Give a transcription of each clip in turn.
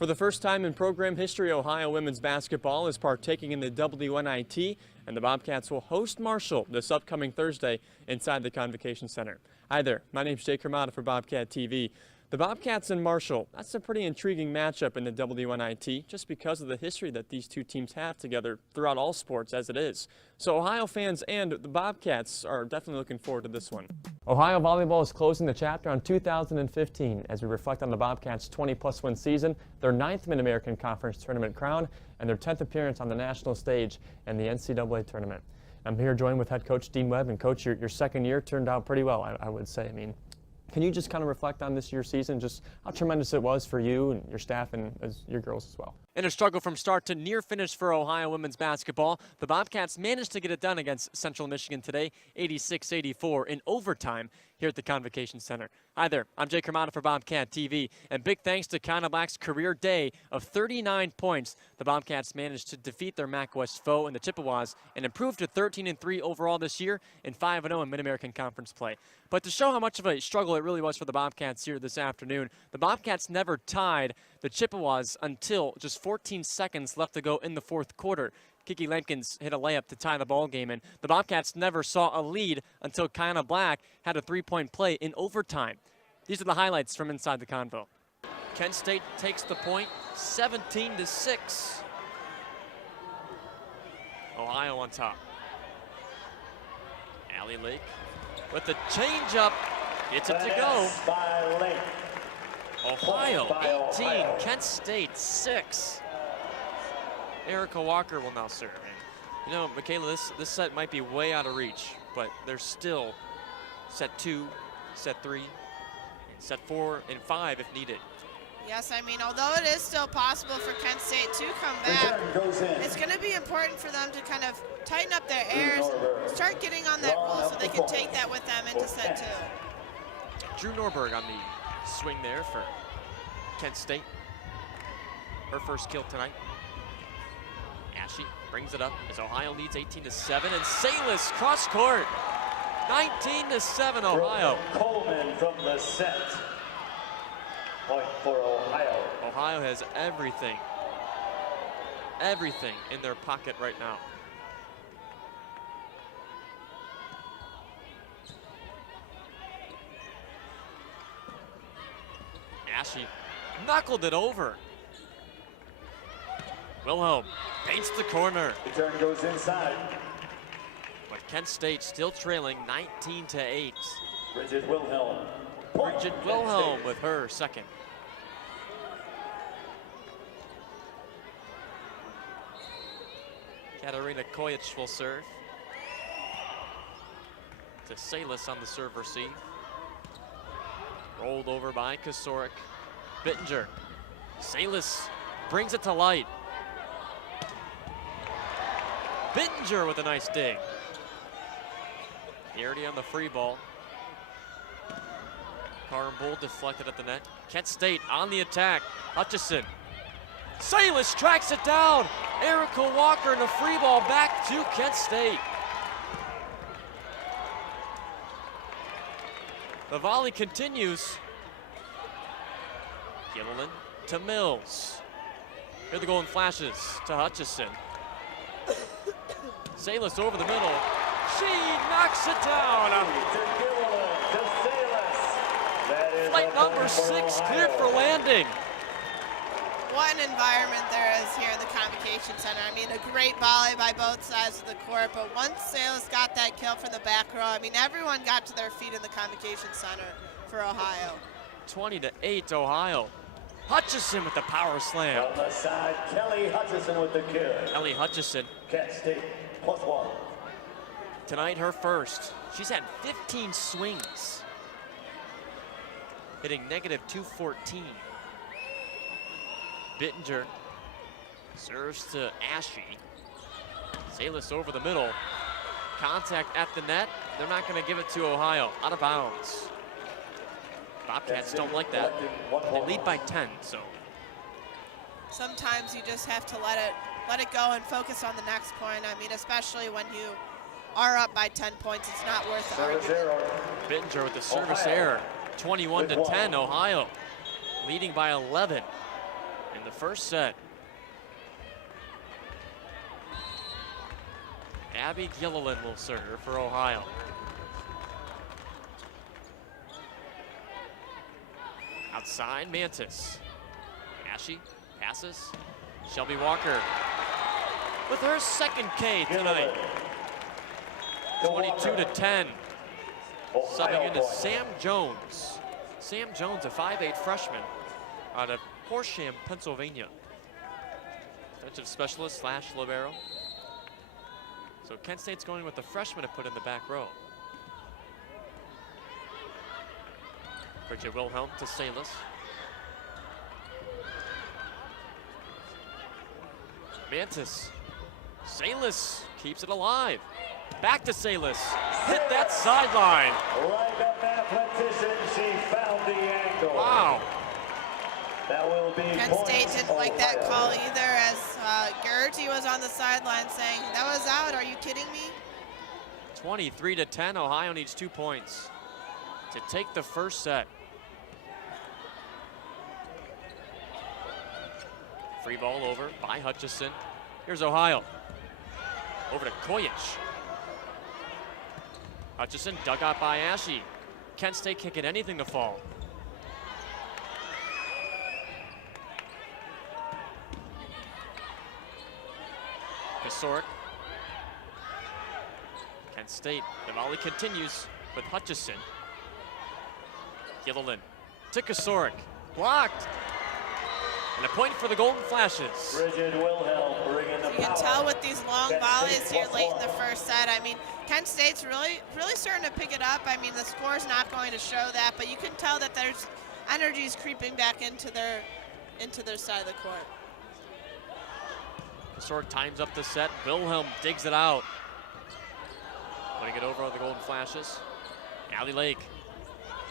For the first time in program history, Ohio women's basketball is partaking in the WNIT, and the Bobcats will host Marshall this upcoming Thursday inside the Convocation Center. Hi there, my name's Jake Hromada for Bobcat TV. The Bobcats and Marshall, that's a pretty intriguing matchup in the WNIT just because of the history that these two teams have together throughout all sports as it is. So Ohio fans and the Bobcats are definitely looking forward to this one. Ohio volleyball is closing the chapter on 2015 as we reflect on the Bobcats' 20-plus win season, their 9th Mid-American Conference tournament crown, and their 10th appearance on the national stage and the NCAA tournament. I'm here joined with head coach Dean Webb, and coach, your second year turned out pretty well, I would say. I mean, can you just kind of reflect on this year's season, just how tremendous it was for you and your staff and as your girls as well? In a struggle from start to near finish for Ohio women's basketball, the Bobcats managed to get it done against Central Michigan today, 86-84 in overtime here at the Convocation Center. Hi there, I'm Jake Hromada for Bobcat TV, and big thanks to Kind Black's career day of 39 points. The Bobcats managed to defeat their MAC West foe in the Chippewas and improved to 13-3 overall this year and 5-0 in Mid-American Conference play. But to show how much of a struggle it really was for the Bobcats here this afternoon, the Bobcats never tied the Chippewas until just 14 seconds left to go in the fourth quarter. Kiki Lampkins hit a layup to tie the ball game, and the Bobcats never saw a lead until Kind Black had a three-point play in overtime. These are the highlights from inside the Convo. Kent State takes the point, 17-6. Ohio on top. Allie Lake with the changeup, gets it to go. Ohio 18, Kent State 6. Erica Walker will now serve. And, you know, Michaela, this set might be way out of reach, but there's still set 2, set 3, and set 4 and 5 if needed. Yes, I mean, although it is still possible for Kent State to come back, it's going to be important for them to kind of tighten up their airs and start getting on that roll so they can take that with them into set 2. Drew Norberg on the swing there for Kent State. Her first kill tonight. Ashe brings it up as Ohio leads 18-7, and Salis cross court, 19-7 Ohio. Coleman from the set. Point for Ohio. Ohio has everything in their pocket right now. Ashe knuckled it over. Wilhelm paints the corner. The turn goes inside. But Kent State still trailing 19-8. Bridget Wilhelm. Bridget Wilhelm with her second. Katarina Kojic will serve. To Salis on the serve receive. Rolled over by Kosarik. Bittinger. Salis brings it to light. Bittinger with a nice dig. Garrity on the free ball. Karen Bull deflected at the net. Kent State on the attack. Hutchison. Salis tracks it down. Erica Walker and a free ball back to Kent State. The volley continues. Gilliland to Mills. Here the golden flashes to Hutchison. Salis over the middle. She knocks it down. Flight number 6 cleared for landing. What an environment there is here in the Convocation Center. I mean, a great volley by both sides of the court, but once Salis got that kill from the back row, I mean, everyone got to their feet in the Convocation Center for Ohio. 20-8 Ohio. Hutchison with the power slam. On the side, Kelly Hutchison with the kill. Kelly Hutchison. Kent State +1. Tonight her first. She's had 15 swings. Hitting -214. Bittinger serves to Ashe. Salis over the middle. Contact at the net. They're not going to give it to Ohio. Out of bounds. Bobcats don't like that. They lead by 10, so. Sometimes you just have to let it go and focus on the next point. I mean, especially when you are up by 10 points, it's not worth the argument. Bittinger with the service error. 21-10 Ohio. Leading by 11 in the the first set. Abby Gilliland will serve for Ohio. Outside, Mantis. Ashe passes. Shelby Walker with her second K tonight. 22-10. Subbing into Sam Jones. Sam Jones, a 5'8" freshman out of Horsham, Pennsylvania. Defensive specialist / libero. So Kent State's going with the freshman to put in the back row. Bridget Wilhelm to Salas. Mantis. Salas keeps it alive. Back to Salas. Hit that sideline. Like an athletician, she found the angle. Wow. That will be Kent State didn't like that call either, as Gertie was on the sideline saying, that was out, are you kidding me? 23-10, Ohio needs 2 points to take the first set. Free ball over by Hutchison. Here's Ohio. Over to Koyich. Hutchison dug out by Ashe. Kent State can't get anything to fall. Kasorik. Kent State, the volley continues with Hutchison. Gilliland to Kasorik. Blocked. And a point for the Golden Flashes. Bridget Wilhelm bringing the You can power. tell with these long Kent volleys State here plus late in one. the first set. I mean, Kent State's really starting to pick it up. I mean, the score's not going to show that, but you can tell that there's energies creeping back into their side of the court. Kasorik times up the set. Wilhelm digs it out. Putting it over on the Golden Flashes. Allie Lake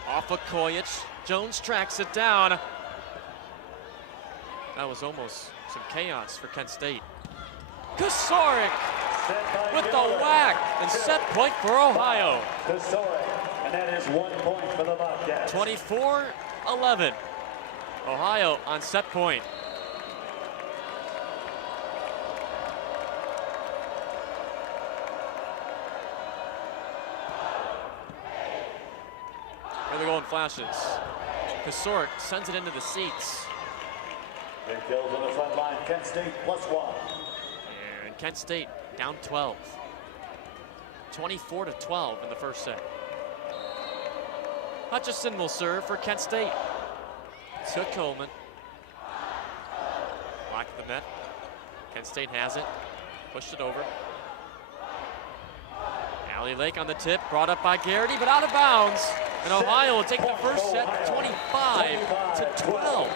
off of Koyich. Jones tracks it down. That was almost some chaos for Kent State. Kasorik with the whack and set point for Ohio. Kasorik, and that is 1 point for the Bobcats. 24-11. Ohio on set point. Here the Golden Flashes. Kasorik sends it into the seats. Big kills on the front line. Kent State plus one. And Kent State down 12. 24-12 in the first set. Hutchison will serve for Kent State. To Coleman. Block at the net. Kent State has it. Pushed it over. Allie Lake on the tip. Brought up by Garrity, but out of bounds. And Ohio will take the first set 25-12.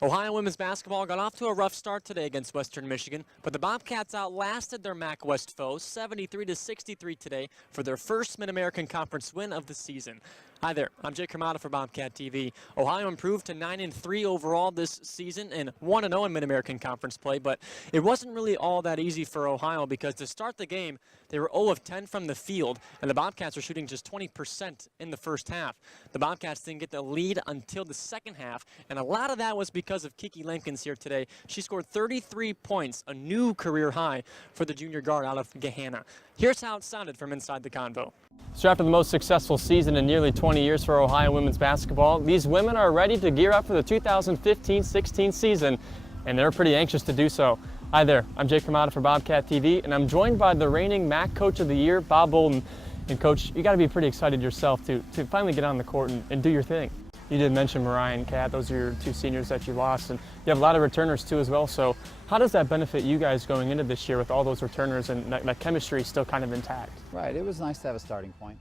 Ohio women's basketball got off to a rough start today against Western Michigan, but the Bobcats outlasted their MAC West foes 73-63 today for their first Mid-American Conference win of the season. Hi there, I'm Jake Hromada for Bobcat TV. Ohio improved to 9-3 overall this season and 1-0 in Mid-American Conference play, but it wasn't really all that easy for Ohio because to start the game, they were 0 of 10 from the field, and the Bobcats were shooting just 20% in the first half. The Bobcats didn't get the lead until the second half, and a lot of that was because of Kiki Lampkins here today. She scored 33 points, a new career high for the junior guard out of Gahanna. Here's how it sounded from inside the convo. So after the most successful season in nearly 20 years for Ohio women's basketball, these women are ready to gear up for the 2015-16 season, and they're pretty anxious to do so. Hi there, I'm Jake Hromada for Bobcat TV, and I'm joined by the reigning MAC Coach of the Year, Bob Bolden. And Coach, you got to be pretty excited yourself to finally get on the court and do your thing. You did mention Mariah and Kat, those are your two seniors that you lost, and you have a lot of returners too as well, so how does that benefit you guys going into this year with all those returners and that chemistry still kind of intact? Right, it was nice to have a starting point.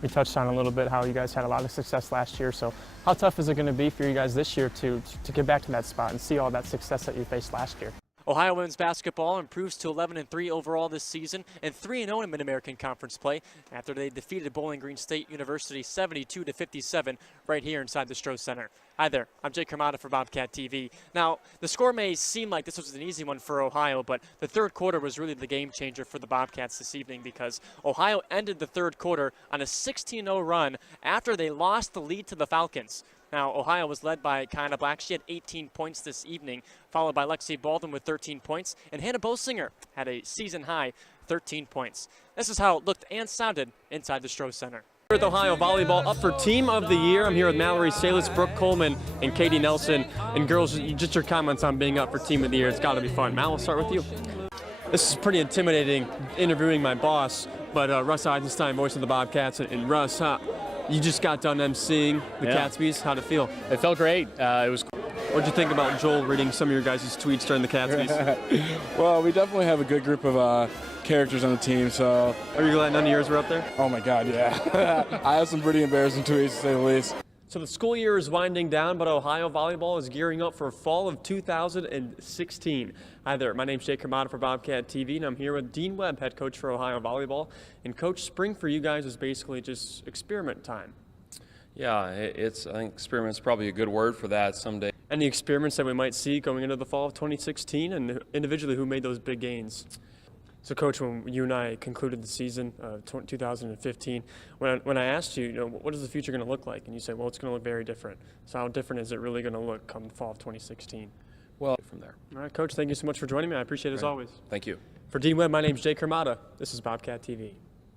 We touched on a little bit how you guys had a lot of success last year, so how tough is it going to be for you guys this year to get back to that spot and see all that success that you faced last year? Ohio women's basketball improves to 11-3 overall this season and 3-0 in Mid-American Conference play after they defeated Bowling Green State University 72-57 right here inside the Stroh Center. Hi there, I'm Jake Hromada for Bobcat TV. Now, the score may seem like this was an easy one for Ohio, but the third quarter was really the game changer for the Bobcats this evening because Ohio ended the third quarter on a 16-0 run after they lost the lead to the Falcons. Now, Ohio was led by Kiana Black. She had 18 points this evening, followed by Lexi Baldwin with 13 points, and Hannah Bosinger had a season-high 13 points. This is how it looked and sounded inside the Stroh Center. With Ohio volleyball up for Team of the Year. I'm here with Mallory Salis, Brooke Coleman, and Katie Nelson. And girls, just your comments on being up for Team of the Year. It's got to be fun. Mal, we'll start with you. This is pretty intimidating, interviewing my boss, but Russ Eisenstein, voice of the Bobcats, and Russ, you just got done emceeing the Catspies. How'd it feel? It felt great. It was. What'd you think about Joel reading some of your guys' tweets during the Catspies? Well, we definitely have a good group of characters on the team, so. Are you glad none of yours were up there? Oh my God, yeah. I have some pretty embarrassing tweets, to say the least. So the school year is winding down, but Ohio volleyball is gearing up for fall of 2016. Hi there, my name's Jake Hromada for Bobcat TV, and I'm here with Dean Webb, head coach for Ohio volleyball. And coach, spring for you guys is basically just experiment time. Yeah, I think experiment's probably a good word for that someday. Any experiments that we might see going into the fall of 2016, and individually who made those big gains? So, Coach, when you and I concluded the season of 2015, when I asked you, what is the future going to look like? And you said, well, it's going to look very different. So how different is it really going to look come fall of 2016? Well, from there. All right, Coach, thank you so much for joining me. I appreciate it as always. Thank you. For Dean Webb, my name's Jake Hromada. This is Bobcat TV.